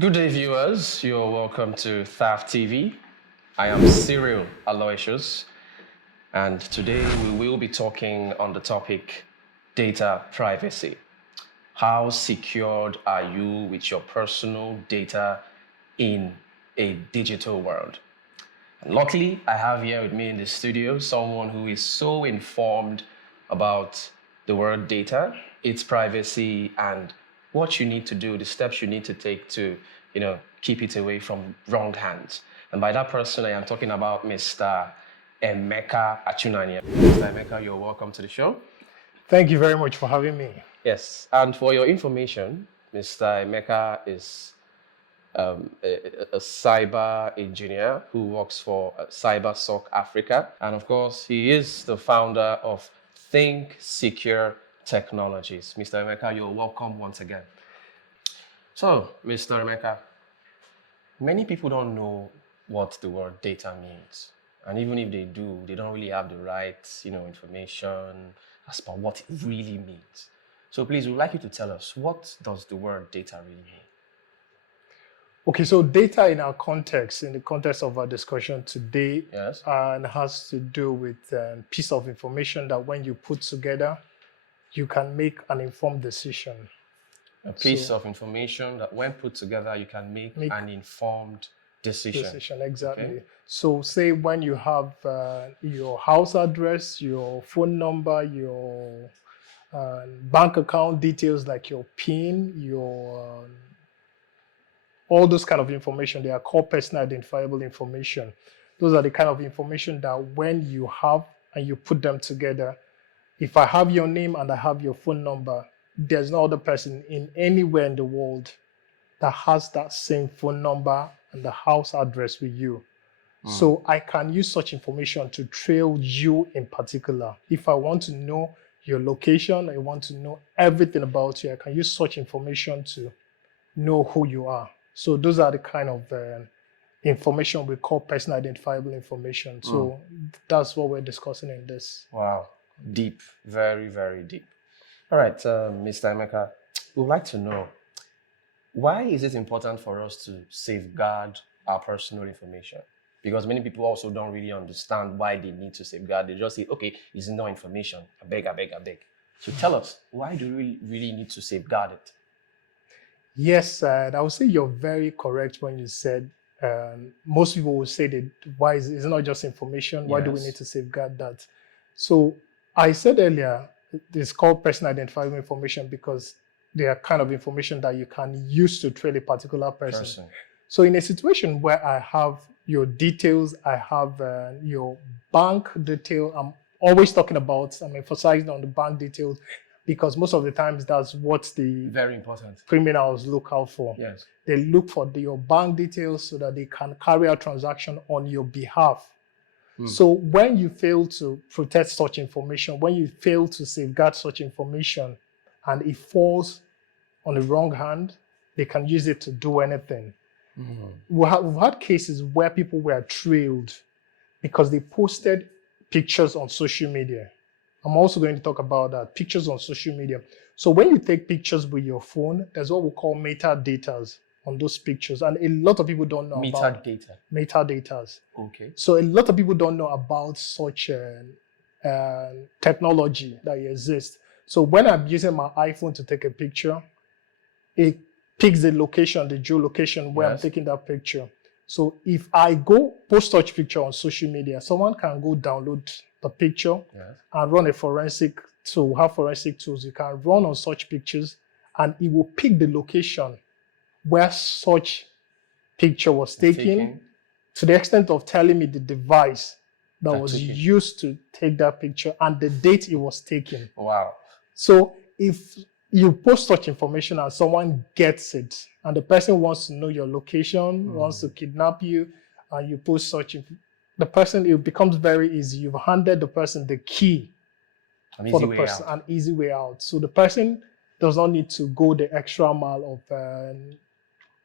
Good day, viewers. You're welcome to THAF TV. I am Cyril Aloysius, and today we will be talking on the topic data privacy. How secured are you with your personal data in a digital world? And luckily, I have here with me in the studio someone who is so informed about the word data, its privacy, and what you need to do, the steps you need to take to, keep it away from wrong hands. And by that person, I am talking about Mr. Emeka Achinanya. Mr. Emeka, you're welcome to the show. Thank you very much for having me. Yes, and for your information, Mr. Emeka is a cyber engineer who works for CyberSoc Africa. And of course, he is the founder of Think Secure Technologies. Mr. Emeka, you're welcome once again. So, Mr. Emeka, many people don't know what the word data means. And even if they do, they don't really have the right, information as per what it really means. So please, we'd like you to tell us, what does the word data really mean? Okay, so data in our context, in the context of our discussion today, Yes. and has to do with a piece of information that when you put together, you can make an informed decision. A piece of information that when put together, you can make an informed decision. Exactly. Okay. So say when you have your house address, your phone number, your bank account details like your PIN, your all those kind of information, they are called personal identifiable information. Those are the kind of information that when you have and you put them together, if I have your name and I have your phone number, there's no other person in anywhere in the world that has that same phone number and the house address with you. So I can use such information to trail you in particular. If I want to know your location, I want to know everything about you, I can use such information to know who you are. So those are the kind of information we call personal identifiable information. So that's what we're discussing in this. Wow, deep, very, very deep. All right, Mr. Emeka, we'd like to know, why is it important for us to safeguard our personal information? Because many people also don't really understand why they need to safeguard. They just say, okay, it's no information. I beg, I beg, I beg. So tell us, why do we really need to safeguard it? Yes, I would say you're very correct when you said most people will say that why is it's not just information? Why do we need to safeguard that? So I said earlier, it's called personal identifiable information because they are kind of information that you can use to trail a particular person. So in a situation where I have your details, I have your bank detail, I'm always talking about, I'm emphasizing on the bank details, because most of the times that's what the very important criminals look out for. Yes. They look for your bank details so that they can carry out transaction on your behalf. So when you fail to protect such information, when you fail to safeguard such information and it falls on the wrong hand, they can use it to do anything. We've had cases where people were trailed because they posted pictures on social media. I'm also going to talk about that, pictures on social media. So when you take pictures with your phone, there's what we call metadata on those pictures. And a lot of people don't know about metadata. Okay. So a lot of people don't know about such technology that exists. So when I'm using my iPhone to take a picture, it picks the location, the geolocation where I'm taking that picture. So if I go post such picture on social media, someone can go download the picture and run a forensic tool. Have forensic tools you can run on such pictures, and it will pick the location where such picture was taken to the extent of telling me the device that was used to take that picture and the date it was taken. Wow. So if you post such information and someone gets it, and the person wants to know your location, wants to kidnap you, and you post such, the person, it becomes very easy. You've handed the person the key for the person, an easy way out. So the person does not need to go the extra mile of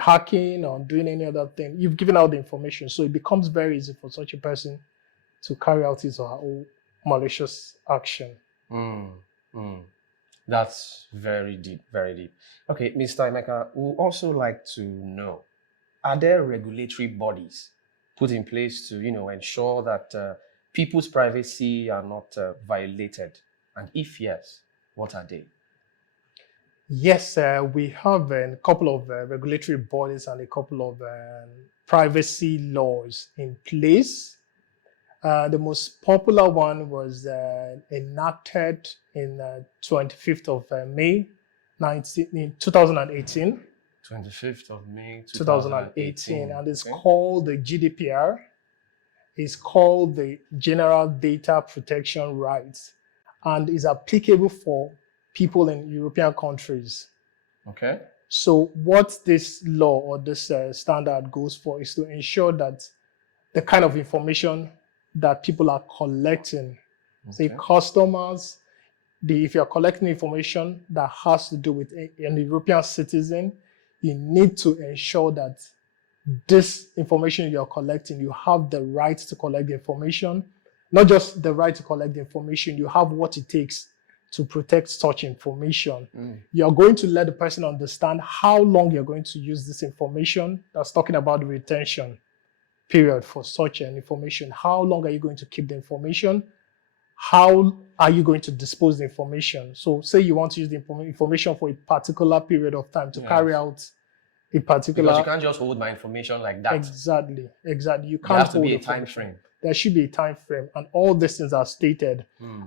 hacking or doing any other thing. You've given out the information, so it becomes very easy for such a person to carry out his or her own malicious action. That's very deep, very deep. Okay, Mr. Emeka, we would also like to know, are there regulatory bodies put in place to, ensure that people's privacy are not violated? And if yes, what are they? Yes, we have a couple of regulatory bodies and a couple of privacy laws in place. The most popular one was enacted in 25th of May 2018. 25th of May 2018, and it's Okay. called the GDPR. It's called the General Data Protection Rights, and is applicable for people in European countries. Okay. So what this law or this standard goes for is to ensure that the kind of information that people are collecting, say Okay. customers, if you're collecting information that has to do with an European citizen, you need to ensure that this information you're collecting, you have the right to collect the information. Not just the right to collect the information, you have what it takes to protect such information. You're going to let the person understand how long you're going to use this information. That's talking about the retention period for such an information. How long are you going to keep the information? How are you going to dispose the information? So say you want to use the information for a particular period of time to carry out a particular... Because you can't just hold my information like that. Exactly. You There can't has to hold be a information. time frame. There should be a time frame, and all these things are stated.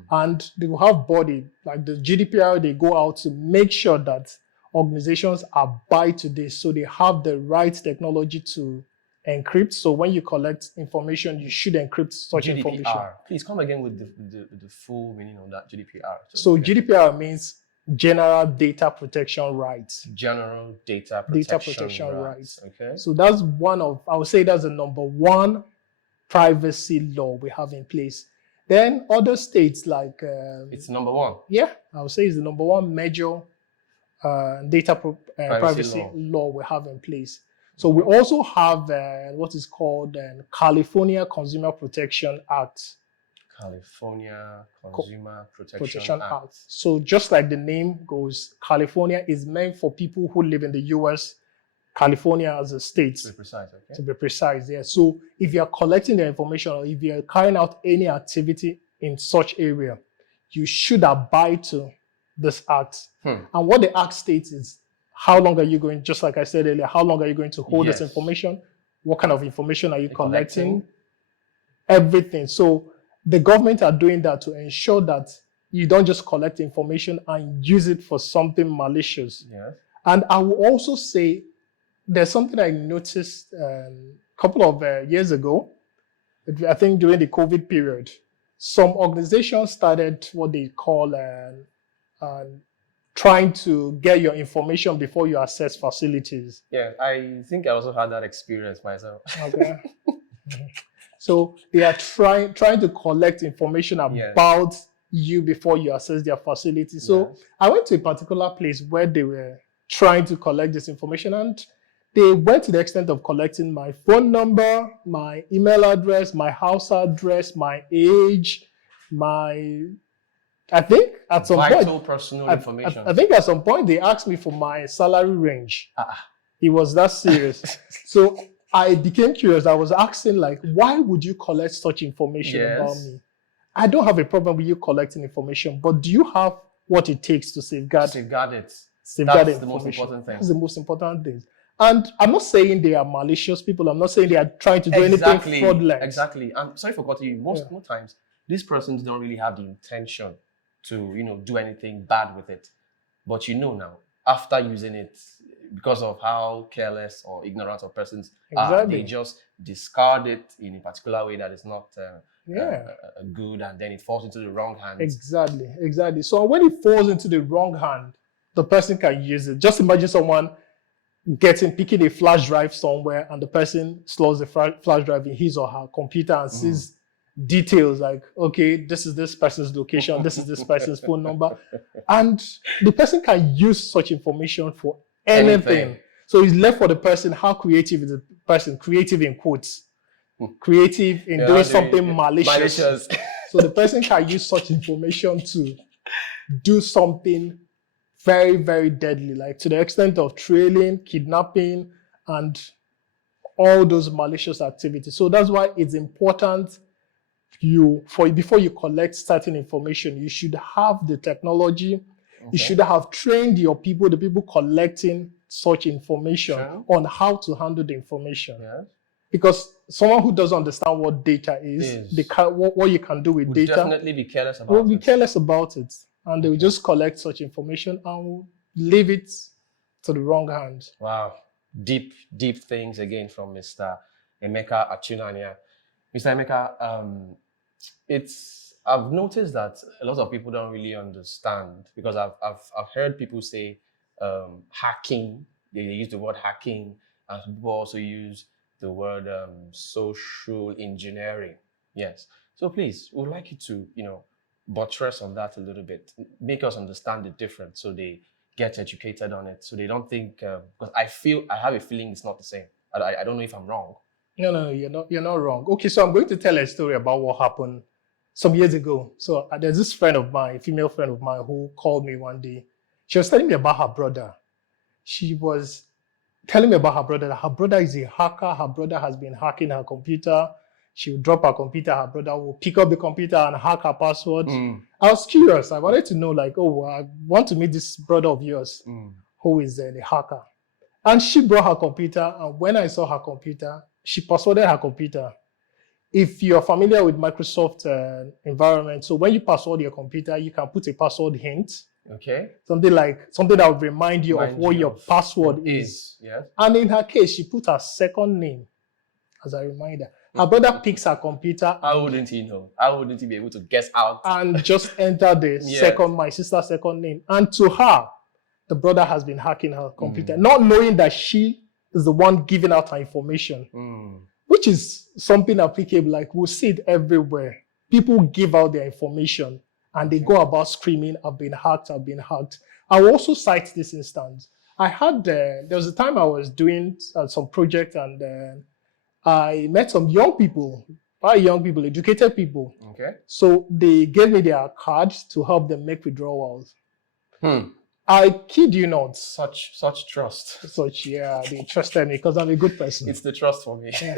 And they will have body, like the GDPR, they go out to make sure that organizations abide to this. So they have the right technology to encrypt. So when you collect information, you should encrypt such GDPR. information. Please come again with the full meaning of that GDPR. So GDPR means General Data Protection Rights. General Data Protection Rights. Okay. So that's I would say that's the number one privacy law we have in place. Then other states like... it's number one. Yeah, I would say it's the number one major privacy law we have in place. So we also have what is called California Consumer Protection Act. California Consumer Protection Act. So just like the name goes, California is meant for people who live in the US, California as a state. To be precise, okay. To be precise, yeah. So if you're collecting the information or if you're carrying out any activity in such area, you should abide to this act. And what the act states is how long are you going, just like I said earlier, how long are you going to hold this information? What kind of information are you collecting? Everything. So the government are doing that to ensure that you don't just collect information and use it for something malicious. And I will also say there's something I noticed a couple of years ago, I think during the COVID period. Some organizations started what they call trying to get your information before you access facilities. Yeah, I think I also had that experience myself. Okay. So they are trying to collect information about you before you access their facility. So I went to a particular place where they were trying to collect this information, and they went to the extent of collecting my phone number, my email address, my house address, my age, I think at some Vital personal information. I think at some point they asked me for my salary range. It was that serious. So I became curious. I was asking, like, why would you collect such information about me? I don't have a problem with you collecting information, but do you have what it takes to safeguard it? That's the most important thing. That's the most important thing. And I'm not saying they are malicious people. I'm not saying they are trying to do anything fraudulent. Exactly. I'm sorry for cutting you. Most times, these persons don't really have the intention to, do anything bad with it. But now, after using it, because of how careless or ignorant of persons are, they just discard it in a particular way that is not good, and then it falls into the wrong hands. Exactly. So when it falls into the wrong hand, the person can use it. Just imagine someone picking a flash drive somewhere, and the person slows the flash drive in his or her computer and sees details like, okay, this is this person's location, this is this person's phone number, and the person can use such information for anything. So it's left for the person. How creative is the person? Creative in quotes. Creative in doing something malicious. So the person can use such information to do something very, very deadly, like to the extent of trailing, kidnapping, and all those malicious activities. So that's why it's important before you collect certain information, you should have the technology. Okay. You should have trained your people, the people collecting such information, on how to handle the information. Yes. Because someone who doesn't understand what data is, what you can do with data, will definitely be careless about it. Will be careless about it, and they will just collect such information and leave it to the wrong hand. Wow, deep things again from Mr. Emeka Achinanya. Mr. Emeka, I've noticed that a lot of people don't really understand, because I've heard people say hacking. They use the word hacking, and people also use the word social engineering. Yes. So please, we would like you to, buttress on that a little bit. Make us understand the difference so they get educated on it, so they don't think, because I have a feeling it's not the same. I don't know if I'm wrong. No, you're not wrong. Okay, so I'm going to tell a story about what happened some years ago. So there's this friend of mine, a female friend of mine, who called me one day. She was telling me about her brother. She was telling me about her brother, that her brother is a hacker. Her brother has been hacking her computer. She would drop her computer. Her brother will pick up the computer and hack her password. I was curious. I wanted to know, like, I want to meet this brother of yours who is a hacker. And she brought her computer. And when I saw her computer, she passworded her computer. If you're familiar with Microsoft environment, so when you password your computer, you can put a password hint. Okay. Something that will remind you of what your password is. Yes. And in her case, she put her second name as a reminder. Her brother picks her computer. How wouldn't he know? How wouldn't he be able to guess out? And just enter the my sister's second name. And to her, the brother has been hacking her computer, not knowing that she is the one giving out her information, which is something applicable. Like, we'll see it everywhere. People give out their information and they go about screaming, I've been hacked, I've been hacked. I will also cite this instance. I had, there was a time I was doing some project, and I met some young people, educated people. Okay. So they gave me their cards to help them make withdrawals. I kid you not. Such trust. They trusted me because I'm a good person. It's the trust for me. Yeah.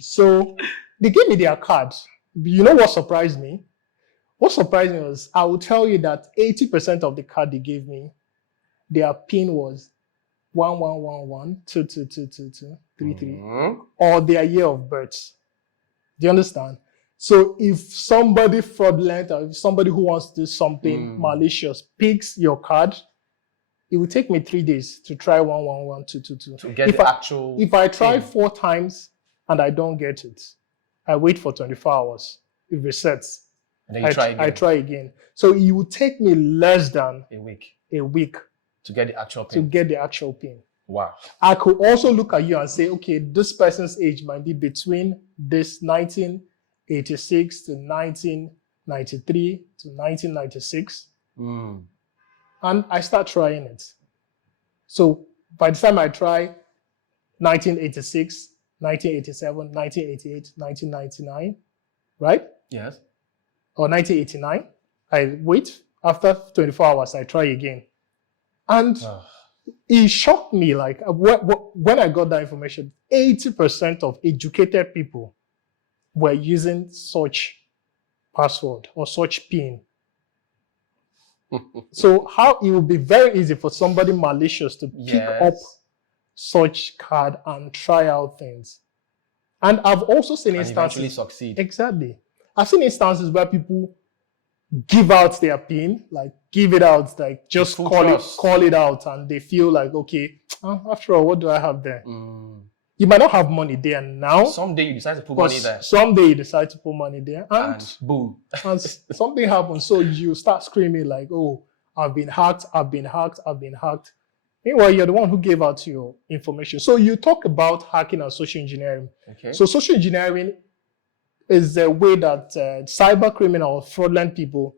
So they gave me their cards. You know what surprised me? What surprised me was, I will tell you that 80% of the card they gave me, their PIN was 1111222233, or their year of birth. Do you understand? So if somebody fraudulent, or if somebody who wants to do something malicious picks your card, it will take me 3 days to try 111222. To get the actual. If I try 4 times and I don't get it, I wait for 24 hours. It resets. And then I try again. So it will take me less than a week to get the actual PIN. Wow. I could also look at you and say, okay, this person's age might be between this 1986 to 1993 to 1996. And I start trying it. So by the time I try 1986, 1987, 1988, 1999, right? Yes. Or 1989, I wait. After 24 hours, I try again. And it shocked me. Like, when I got that information, 80% of educated people were using such password or such PIN. So how it would be very easy for somebody malicious to pick up such card and try out things. And I've also seen instances. Eventually succeed. Exactly. I've seen instances where people give out their PIN, like give it out, like just call it out, and they feel like, okay, after all, what do I have there? You might not have money there now. Someday you decide to put money there. Someday you decide to put money there, and boom. And something happens. So you start screaming like, oh, I've been hacked, I've been hacked, I've been hacked. Meanwhile, you're the one who gave out your information. So you talk about hacking and social engineering. Okay. So social engineering is a way that cyber criminal, fraudulent people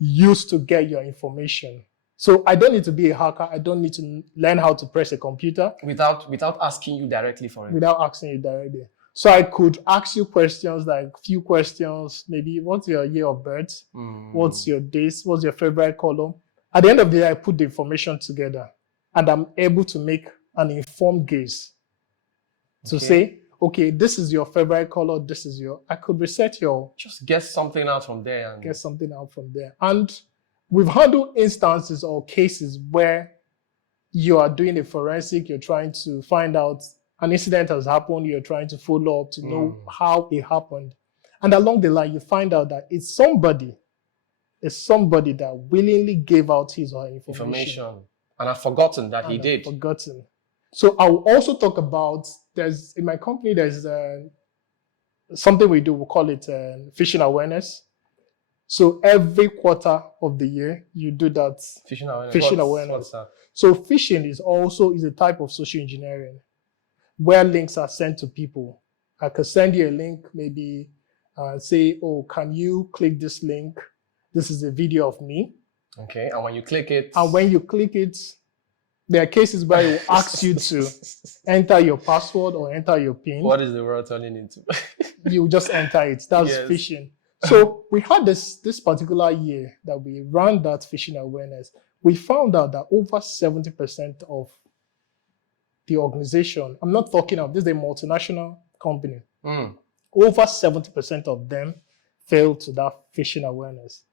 use to get your information. So I don't need to be a hacker. I don't need to learn how to press a computer. Without asking you directly for it. Without asking you directly. So I could ask you questions, like few questions, maybe what's your year of birth? What's your days? What's your favorite color? At the end of the day, I put the information together and I'm able to make an informed guess to say, okay, this is your favorite color, this is your, I could reset your, Just get something out from there. And get something out from there. And we've handled instances or cases where you are doing a forensic, you're trying to find out an incident has happened, you're trying to follow up to know how it happened. And along the line, you find out that it's somebody that willingly gave out his or her information. And I've forgotten that he And did. Forgotten. So I will also talk about, in my company, there's something we do, we call it phishing awareness. So every quarter of the year, you do that. Phishing awareness. Phishing awareness. What's that? So phishing is a type of social engineering where links are sent to people. I could send you a link, maybe say, oh, can you click this link? This is a video of me. Okay, and when you click it... And when you click it, there are cases where it will ask you to enter your password or enter your PIN. What is the world turning into? You just enter it. That's Yes. phishing. So we had this particular year that we ran that phishing awareness. We found out that over 70% of the organization, I'm not talking of, this is a multinational company, over 70% of them failed to that phishing awareness.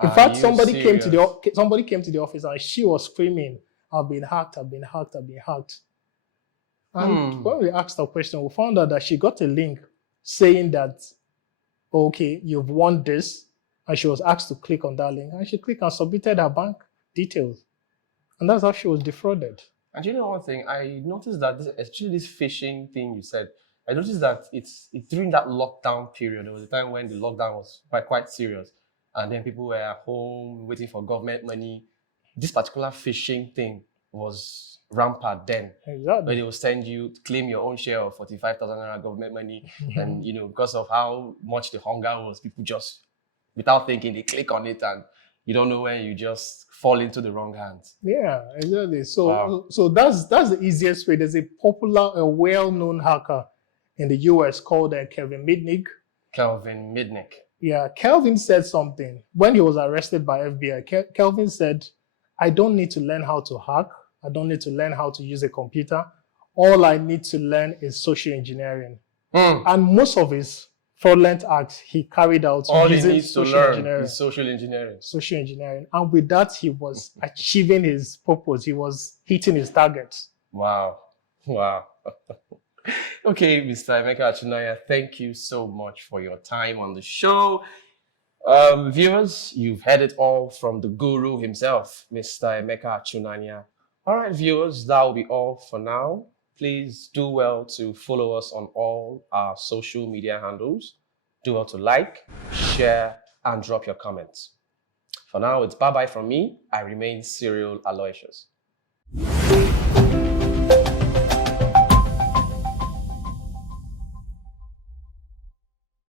In fact, somebody came to the office and she was screaming, I've been hacked, I've been hacked, I've been hacked. And when we asked her question, we found out that she got a link saying that, okay, you've won this. And she was asked to click on that link. And she clicked and submitted her bank details. And that's how she was defrauded. And you know one thing, I noticed that, especially this phishing thing you said, I noticed that it's during that lockdown period. There was a time when the lockdown was quite serious. And then people were at home waiting for government money. This particular phishing thing was rampant then. Exactly. Where they will send you to claim your own share of 45,000 naira government money. And, because of how much the hunger was, people just, without thinking, they click on it and you don't know when you just fall into the wrong hands. Yeah, exactly. So that's the easiest way. There's a well-known hacker in the US called Kelvin Mitnick. Kelvin Mitnick. Yeah, Kelvin said something. When he was arrested by FBI, Kelvin said, I don't need to learn how to hack. I don't need to learn how to use a computer. All I need to learn is social engineering. And most of his fraudulent acts he carried out all using he needs to social learn engineering. is social engineering. Social engineering. And with that, he was achieving his purpose. He was hitting his targets. Wow. Okay, Mr. Emeka Achinanya, thank you so much for your time on the show. Viewers, you've heard it all from the guru himself, Mr. Emeka Achinanya. All right, viewers, that will be all for now. Please do well to follow us on all our social media handles. Do well to like, share, and drop your comments. For now, it's bye-bye from me. I remain Cyril Aloysius.